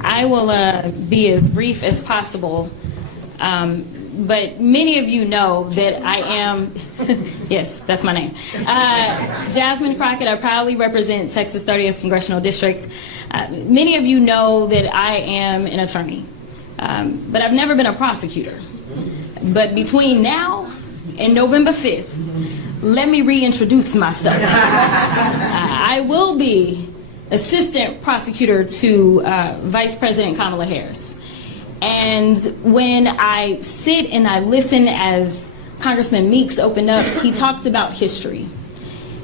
I will be as brief as possible. But many of you know that I am, yes, that's my name, Jasmine Crockett. I proudly represent Texas 30th Congressional District. Many of you know that I am an attorney, but I've never been a prosecutor. But between now and November 5th, let me reintroduce myself. I will be assistant prosecutor to Vice President Kamala Harris. And when I sit and I listen as Congressman Meeks opened up, he talked about history.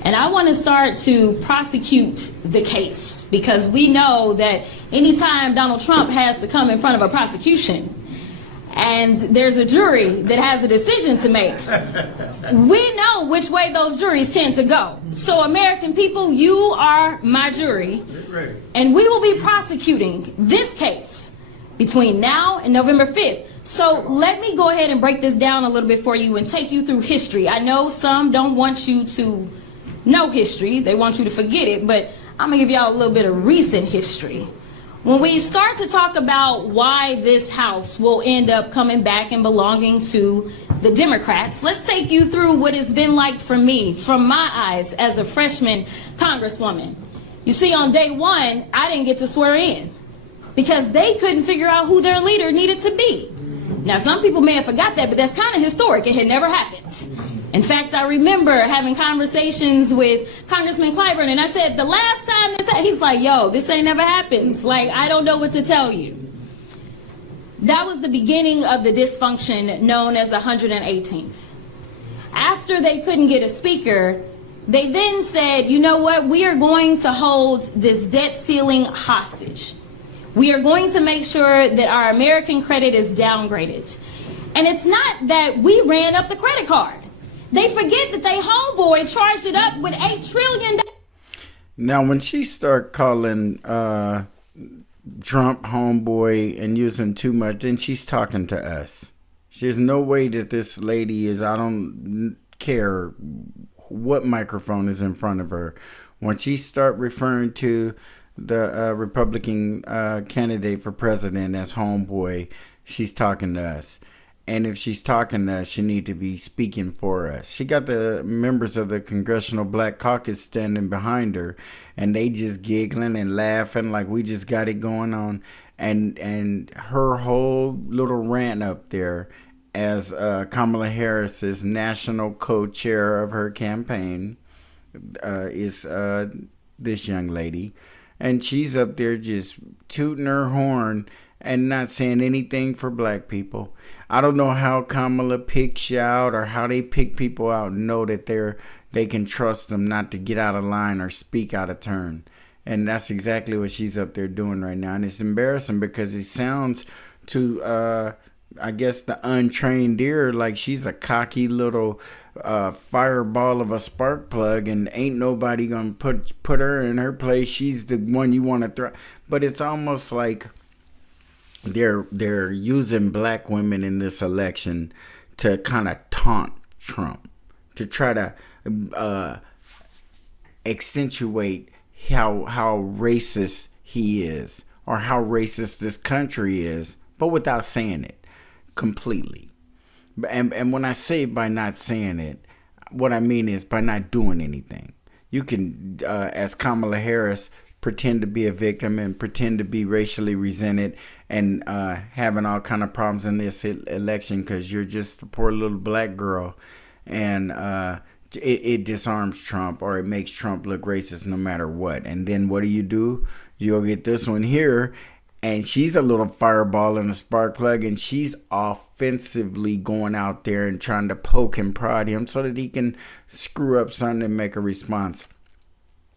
And I want to start to prosecute the case, because we know that anytime Donald Trump has to come in front of a prosecution and there's a jury that has a decision to make, we know which way those juries tend to go. So American people, you are my jury, and we will be prosecuting this case between now and November 5th. So let me go ahead and break this down a little bit for you and take you through history. I know some don't want you to know history, they want you to forget it, but I'm gonna give y'all a little bit of recent history. When we start to talk about why this House will end up coming back and belonging to the Democrats, let's take you through what it's been like for me, from my eyes as a freshman Congresswoman. You see, on day one, I didn't get to swear in, because they couldn't figure out who their leader needed to be. Now, some people may have forgot that, but that's kind of historic. It had never happened. In fact, I remember having conversations with Congressman Clyburn, and I said, the last time this happened, he's like, yo, this ain't never happened. Like, I don't know what to tell you. That was the beginning of the dysfunction known as the 118th. After they couldn't get a speaker, they then said, you know what, we are going to hold this debt ceiling hostage. We are going to make sure that our American credit is downgraded. And it's not that we ran up the credit card. They forget that they homeboy charged it up with $8 trillion. Now, when she start calling Trump homeboy and using too much, then she's talking to us. There's no way that this lady is, I don't care what microphone is in front of her. When she start referring to the Republican candidate for president as homeboy, she's talking to us. And if she's talking to us, she need to be speaking for us. She got the members of the Congressional Black Caucus standing behind her, and they just giggling and laughing like we just got it going on. And her whole little rant up there as Kamala Harris's national co-chair of her campaign is this young lady. And she's up there just tooting her horn and not saying anything for black people. I don't know how Kamala picks you out or how they pick people out and know that they can trust them not to get out of line or speak out of turn. And that's exactly what she's up there doing right now. And it's embarrassing because it sounds to, I guess, the untrained ear like she's a cocky little fireball of a spark plug and ain't nobody gonna put her in her place. She's the one you want to throw. But it's almost like they're using black women in this election to kind of taunt Trump, to try to accentuate how racist he is or how racist this country is, but without saying it completely. And when I say by not saying it, what I mean is by not doing anything. You can, as Kamala Harris, pretend to be a victim and pretend to be racially resented and having all kind of problems in this election because you're just a poor little black girl, and it disarms Trump or it makes Trump look racist no matter what. And then what do? You'll get this one here, and she's a little fireball and a spark plug, and she's offensively going out there and trying to poke and prod him so that he can screw up something and make a response.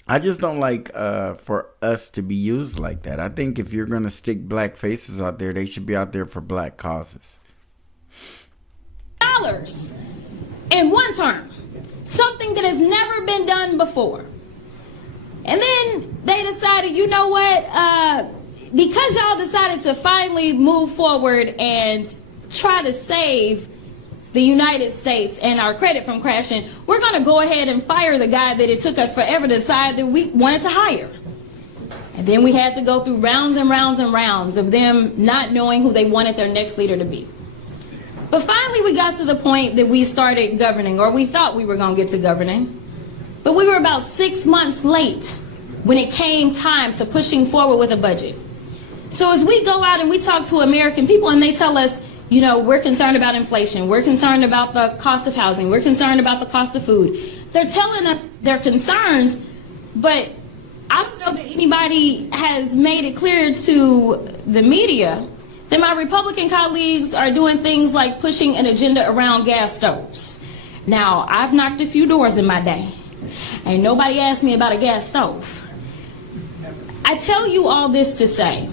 I just don't like for us to be used like that. I think if you're going to stick black faces out there, they should be out there for black causes. Dollars in one term. Something that has never been done before. And then they decided, you know what? Because y'all decided to finally move forward and try to save the United States and our credit from crashing, we're going to go ahead and fire the guy that it took us forever to decide that we wanted to hire. And then we had to go through rounds and rounds and rounds of them not knowing who they wanted their next leader to be. But finally we got to the point that we started governing, or we thought we were going to get to governing. But we were about 6 months late when it came time to pushing forward with a budget. So as we go out and we talk to American people and they tell us, you know, we're concerned about inflation, we're concerned about the cost of housing, we're concerned about the cost of food. They're telling us their concerns, but I don't know that anybody has made it clear to the media that my Republican colleagues are doing things like pushing an agenda around gas stoves. Now, I've knocked a few doors in my day, and nobody asked me about a gas stove. I tell you all this to say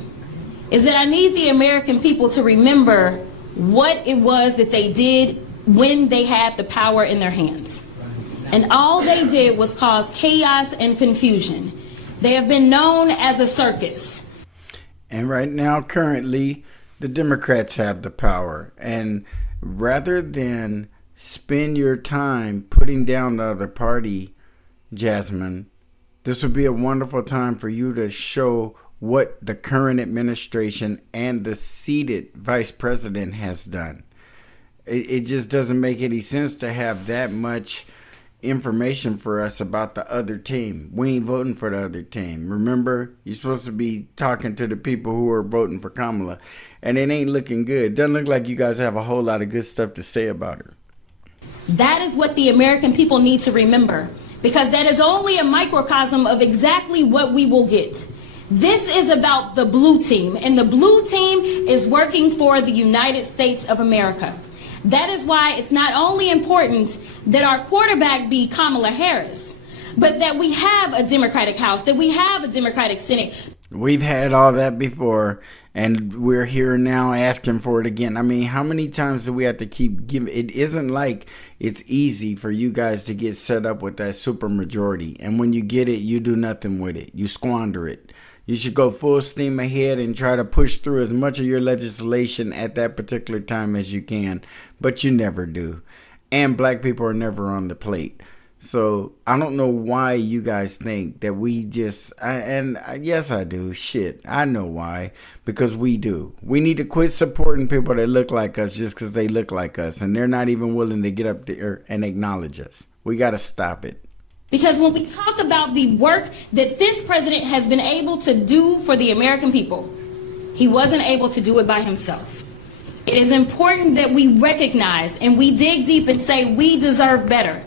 is that I need the American people to remember what it was that they did when they had the power in their hands. And all they did was cause chaos and confusion. They have been known as a circus. And right now, currently, the Democrats have the power. And rather than spend your time putting down the other party, Jasmine, this would be a wonderful time for you to show what the current administration and the seated vice president has done. It just doesn't make any sense to have that much information for us about the other team. We ain't voting for the other team. Remember, you're supposed to be talking to the people who are voting for Kamala, and it ain't looking good. Doesn't look like you guys have a whole lot of good stuff to say about her. That is what the American people need to remember, because that is only a microcosm of exactly what we will get. This is about the blue team, and the blue team is working for the United States of America. That is why it's not only important that our quarterback be Kamala Harris, but that we have a Democratic House, that we have a Democratic Senate. We've had all that before, and we're here now asking for it again. I mean, how many times do we have to keep giving? It isn't like it's easy for you guys to get set up with that super majority. And when you get it, you do nothing with it. You squander it. You should go full steam ahead and try to push through as much of your legislation at that particular time as you can. But you never do. And black people are never on the plate. So I don't know why you guys think that we just, yes I do, shit, I know why, because we do. We need to quit supporting people that look like us just because they look like us, and they're not even willing to get up there and acknowledge us. We got to stop it. Because when we talk about the work that this president has been able to do for the American people, he wasn't able to do it by himself. It is important that we recognize and we dig deep and say we deserve better.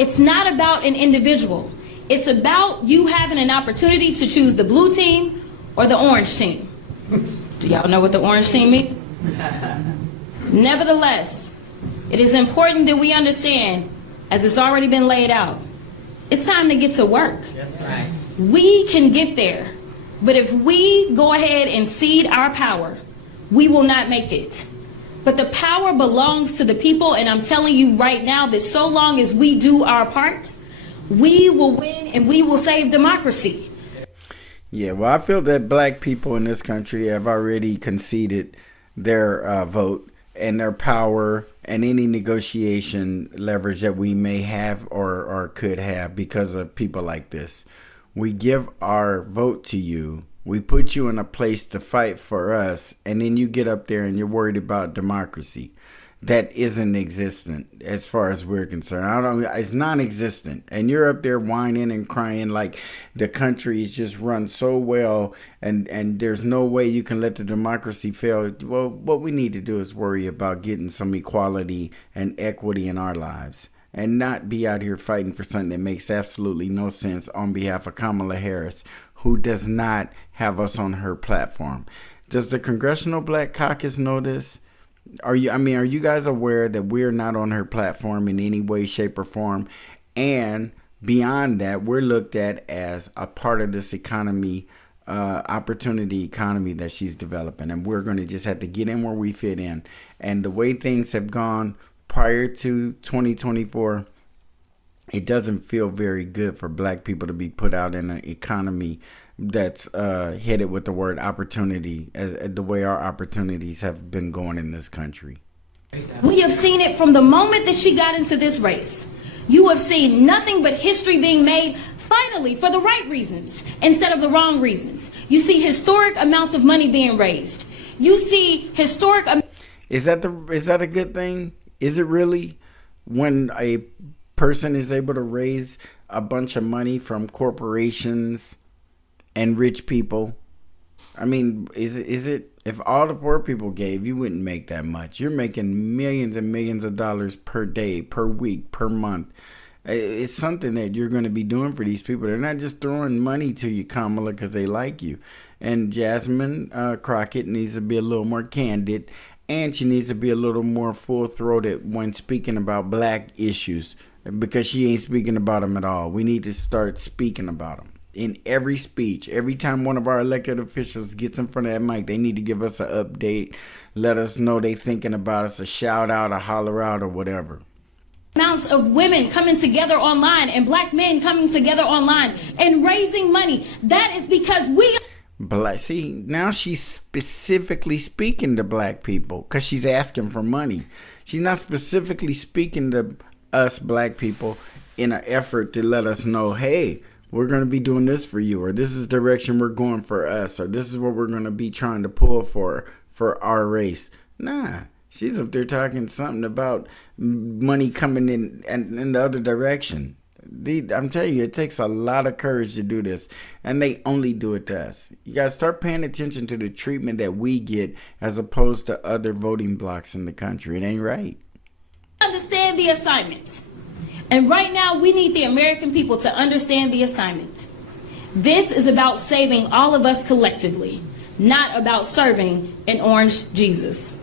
It's not about an individual. It's about you having an opportunity to choose the blue team or the orange team. Do y'all know what the orange team means? Nevertheless, it is important that we understand, as it's already been laid out, it's time to get to work. That's right. We can get there, but if we go ahead and cede our power, we will not make it. But the power belongs to the people, and I'm telling you right now that so long as we do our part, we will win and we will save democracy. Yeah, well, I feel that black people in this country have already conceded their vote and their power and any negotiation leverage that we may have or could have because of people like this. We give our vote to you. We put you in a place to fight for us, and then you get up there and you're worried about democracy. That isn't existent as far as we're concerned. It's non-existent. And you're up there whining and crying like the country is just run so well and there's no way you can let the democracy fail. Well, what we need to do is worry about getting some equality and equity in our lives and not be out here fighting for something that makes absolutely no sense on behalf of Kamala Harris, who does not have us on her platform. Does the Congressional Black Caucus know this? Are you guys aware that we're not on her platform in any way, shape, or form? And beyond that, we're looked at as a part of this economy, opportunity economy that she's developing. And we're going to just have to get in where we fit in. And the way things have gone prior to 2024, it doesn't feel very good for black people to be put out in an economy that's headed with the word opportunity, as the way our opportunities have been going in this country. We have seen it from the moment that she got into this race. You have seen nothing but history being made Finally, for the right reasons instead of the wrong reasons. You see historic amounts of money being raised. You see historic. Is that a good thing? Is it really, when a person is able to raise a bunch of money from corporations and rich people? I mean, is it? If all the poor people gave, you wouldn't make that much. You're making millions and millions of dollars per day, per week, per month. It's something that you're going to be doing for these people. They're not just throwing money to you, Kamala, because they like you. And Jasmine Crockett needs to be a little more candid, and she needs to be a little more full-throated when speaking about black issues, because she ain't speaking about them at all. We need to start speaking about them. In every speech, every time one of our elected officials gets in front of that mic, they need to give us an update, let us know they thinking about us, a shout out, a holler out, or whatever. Amounts of women coming together online and black men coming together online and raising money. That is because see, now she's specifically speaking to black people because she's asking for money. She's not specifically speaking to us black people in an effort to let us know, hey, we're going to be doing this for you, or this is the direction we're going for us, or this is what we're going to be trying to pull for our race. Nah, she's up there talking something about money coming in and in the other direction. I'm telling you, it takes a lot of courage to do this, and they only do it to us. You got to start paying attention to the treatment that we get as opposed to other voting blocks in the country. It ain't right. Understand the assignment. And right now, we need the American people to understand the assignment. This is about saving all of us collectively, not about serving an orange Jesus.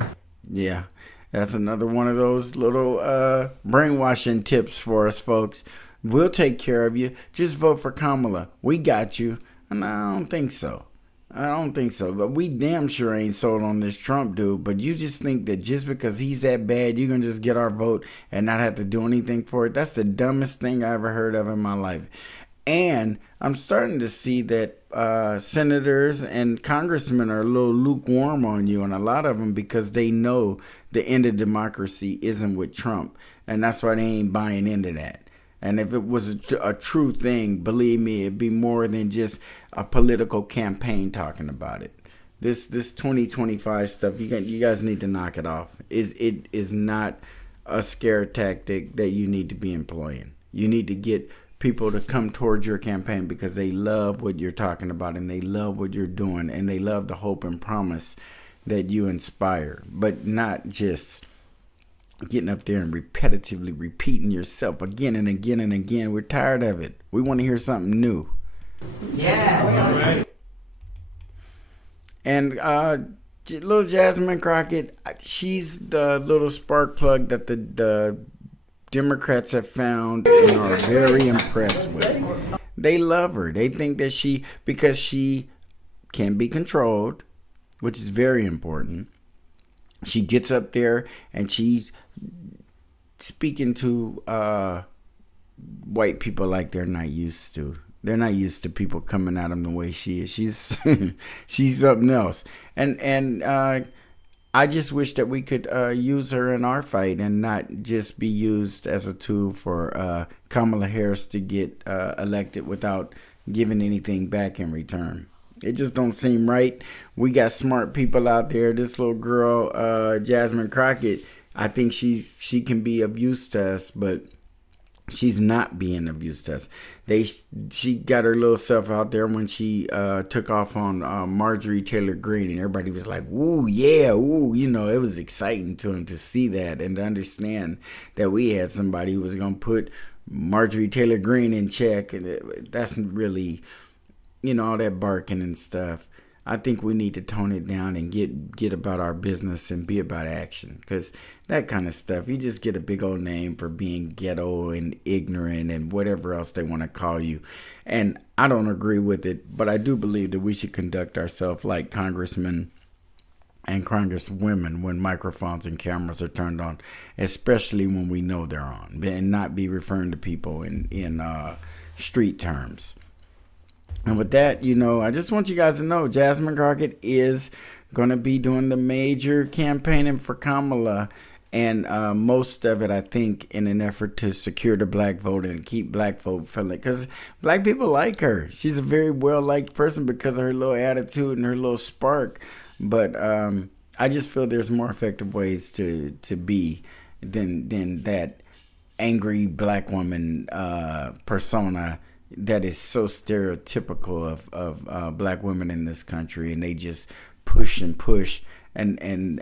Yeah, that's another one of those little brainwashing tips for us, folks. We'll take care of you. Just vote for Kamala. We got you. And I don't think so. But we damn sure ain't sold on this Trump dude. But you just think that just because he's that bad, you're going to just get our vote and not have to do anything for it? That's the dumbest thing I ever heard of in my life. And I'm starting to see that senators and congressmen are a little lukewarm on you, and a lot of them, because they know the end of democracy isn't with Trump. And that's why they ain't buying into that. And if it was a true thing, believe me, it'd be more than just a political campaign talking about it. This 2025 stuff, you guys need to knock it off. It is not a scare tactic that you need to be employing. You need to get people to come towards your campaign because they love what you're talking about, and they love what you're doing, and they love the hope and promise that you inspire, but not just getting up there and repetitively repeating yourself again and again and again. We're tired of it. We want to hear something new. Yeah. And little Jasmine Crockett, she's the little spark plug that the Democrats have found and are very impressed with. They love her. They think that because she can be controlled, which is very important. She gets up there and she's speaking to white people like they're not used to. They're not used to people coming at them the way she is. She's she's something else. And I just wish that we could use her in our fight and not just be used as a tool for Kamala Harris to get elected without giving anything back in return. It just don't seem right. We got smart people out there. This little girl, Jasmine Crockett, I think she can be of use to us, but she's not being of use to us. She got her little self out there when she took off on Marjorie Taylor Greene, and everybody was like, "Ooh, yeah, ooh," it was exciting to him to see that and to understand that we had somebody who was gonna put Marjorie Taylor Greene in check, and that's really, all that barking and stuff. I think we need to tone it down and get about our business and be about action, because that kind of stuff, you just get a big old name for being ghetto and ignorant and whatever else they want to call you. And I don't agree with it, but I do believe that we should conduct ourselves like congressmen and congresswomen when microphones and cameras are turned on, especially when we know they're on, and not be referring to people in street terms. And with that, I just want you guys to know Jasmine Crockett is going to be doing the major campaigning for Kamala. And most of it, I think, in an effort to secure the black vote and keep black vote feeling, because black people like her. She's a very well liked person because of her little attitude and her little spark. But I just feel there's more effective ways to be than that angry black woman persona that is so stereotypical of black women in this country, and they just push and push, and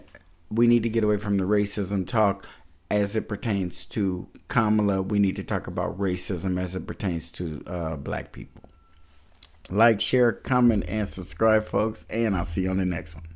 we need to get away from the racism talk as it pertains to Kamala. We need to talk about racism as it pertains to black people. Like, share, comment, and subscribe, folks, and I'll see you on the next one.